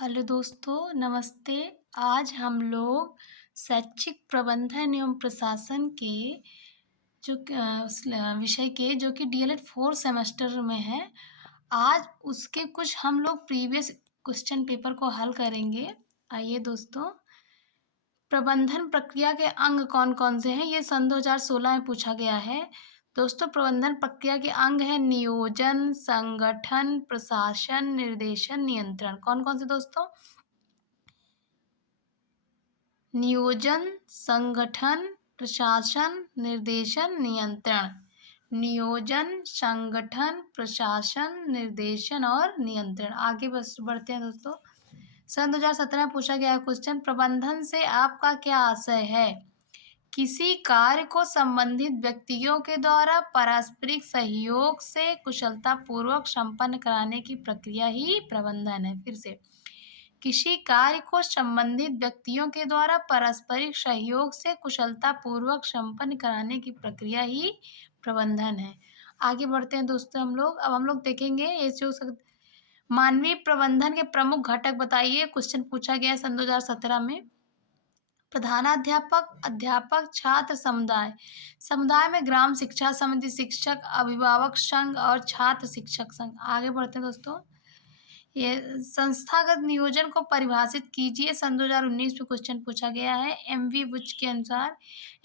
Hello दोस्तों, नमस्ते। आज हम लोग शैक्षिक प्रबंधन एवं प्रशासन के विषय के जो कि डीएलएड 4 सेमेस्टर में है। आज उसके कुछ हम लोग प्रीवियस क्वेश्चन पेपर को हल करेंगे। आइए दोस्तों, प्रबंधन प्रक्रिया के अंग कौन-कौन से हैं? ये सन 2016 में पूछा गया है। दोस्तों, प्रबंधन प्रक्रिया के अंग हैं नियोजन, संगठन, प्रशासन, निर्देशन, नियंत्रण। कौन-कौन से दोस्तों? नियोजन, संगठन, प्रशासन, निर्देशन, नियंत्रण। नियोजन, संगठन, प्रशासन, निर्देशन और नियंत्रण। आगे बस बढ़ते हैं दोस्तों। सन 2017 में पूछा गया क्वेश्चन, प्रबंधन से आपका क्या आशय है? किसी कार्य को संबंधित व्यक्तियों के द्वारा पारस्परिक सहयोग से कुशलतापूर्वक संपन्न कराने की प्रक्रिया ही प्रबंधन है। फिर से, किसी कार्य को संबंधित व्यक्तियों के द्वारा पारस्परिक सहयोग से कुशलतापूर्वक संपन्न कराने की प्रक्रिया ही प्रबंधन है। आगे बढ़ते हैं दोस्तों हम लोग देखेंगे ये जो मानवीय प्रबंधन के प्रमुख घटक बताइए। क्वेश्चन पूछा गया है सन 2017 में। प्रधानाध्यापक, अध्यापक, छात्र, समुदाय। समुदाय में ग्राम शिक्षा समिति, शिक्षक, अभिभावक संघ और छात्र शिक्षक संघ। आगे बढ़ते हैं दोस्तों। ये संस्थागत नियोजन को परिभाषित कीजिए। सन 2019 में क्वेश्चन पूछा गया है एमवी बुच के अनुसार।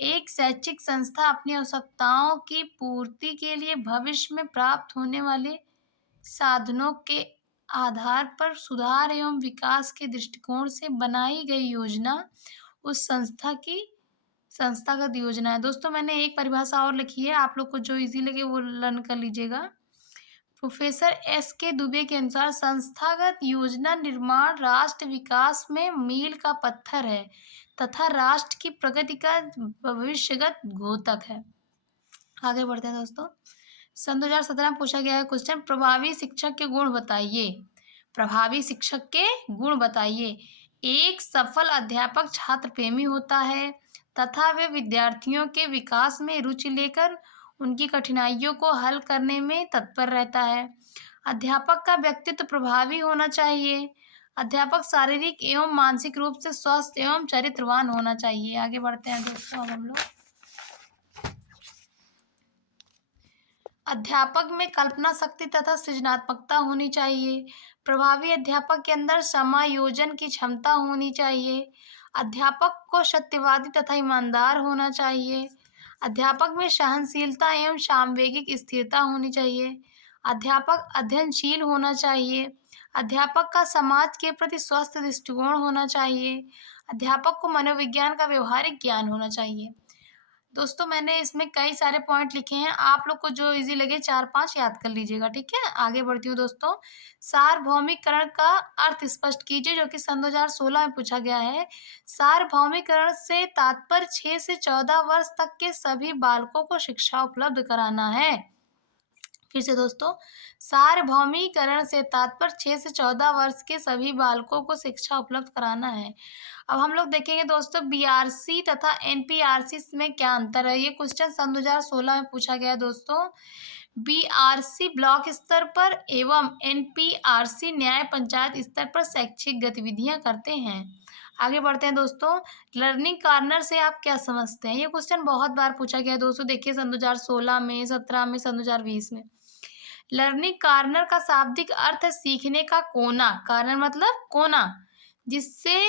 एक शैक्षिक संस्था अपनी आवश्यकताओं की पूर्ति के लिए भविष्य में प्राप्त होने वाले साधनों के आधार पर सुधार एवं विकास के दृष्टिकोण से बनाई गई योजना उस संस्था की संस्थागत योजना है। दोस्तों, मैंने एक परिभाषा और लिखी है, आप लोग को जो इजी लगे वो लर्न कर लीजिएगा। प्रोफेसर एस के दुबे के अनुसार संस्थागत योजना निर्माण राष्ट्र विकास में मील का पत्थर है तथा राष्ट्र की प्रगति का भविष्यगत घोतक है। आगे बढ़ते हैं दोस्तों। सन 2017 में पूछा गया है क्वेश्चन, प्रभावी शिक्षक के गुण बताइए। प्रभावी शिक्षक के गुण बताइए। एक सफल अध्यापक छात्र प्रेमी होता है तथा वे विद्यार्थियों के विकास में रुचि लेकर उनकी कठिनाइयों को हल करने में तत्पर रहता है। अध्यापक का व्यक्तित्व प्रभावी होना चाहिए। अध्यापक शारीरिक एवं मानसिक रूप से स्वस्थ एवं चरित्रवान होना चाहिए। आगे बढ़ते हैं दोस्तों हम लोग। अध्यापक में कल्पना शक्ति तथा सृजनात्मकता होनी चाहिए। प्रभावी अध्यापक के अंदर समायोजन की क्षमता होनी चाहिए। अध्यापक को सत्यवादी तथा ईमानदार होना चाहिए। अध्यापक में सहनशीलता एवं सामवेगिक स्थिरता होनी चाहिए। अध्यापक अध्ययनशील होना चाहिए। अध्यापक का समाज के प्रति स्वस्थ दृष्टिकोण होना चाहिए। अध्यापक को मनोविज्ञान का व्यवहारिक ज्ञान होना चाहिए। दोस्तों, मैंने इसमें कई सारे पॉइंट लिखे हैं, आप लोग को जो इजी लगे 4-5 याद कर लीजिएगा, ठीक है। आगे बढ़ती हूँ दोस्तों। सार्वभौमिकरण का अर्थ स्पष्ट कीजिए, जो कि सन 2016 में पूछा गया है। सार्वभौमिकरण से तात्पर्य 6 से 14 वर्ष तक के सभी बालकों को शिक्षा उपलब्ध कराना है। फिर से दोस्तों, सार्वभौमिकरण से तात्पर्य 6 से 14 वर्ष के सभी बालकों को शिक्षा उपलब्ध कराना है। अब हम लोग देखेंगे दोस्तों बीआरसी तथा एनपीआरसी में क्या अंतर है। ये क्वेश्चन सन 2016 में पूछा गया है दोस्तों। बीआरसी ब्लॉक स्तर पर एवं एनपीआरसी न्याय पंचायत स्तर पर शैक्षिक गतिविधियां करते हैं। आगे बढ़ते हैं दोस्तों। लर्निंग कॉर्नर से आप क्या समझते हैं? ये क्वेश्चन बहुत बार पूछा गया है दोस्तों। देखिए सन 2016 में, 17 में, सन 2020 में। लर्निंग कॉर्नर का शाब्दिक अर्थ है सीखने का कोना। कॉर्नर मतलब कोना, जिससे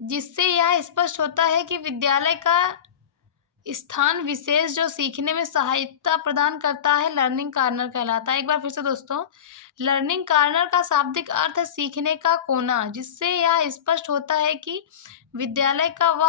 जिससे यह स्पष्ट होता है कि विद्यालय का स्थान विशेष जो सीखने में सहायता प्रदान करता है लर्निंग कॉर्नर कहलाता है। एक बार फिर से दोस्तों, लर्निंग कॉर्नर का शाब्दिक अर्थ है सीखने का कोना, जिससे यह स्पष्ट होता है कि विद्यालय का वह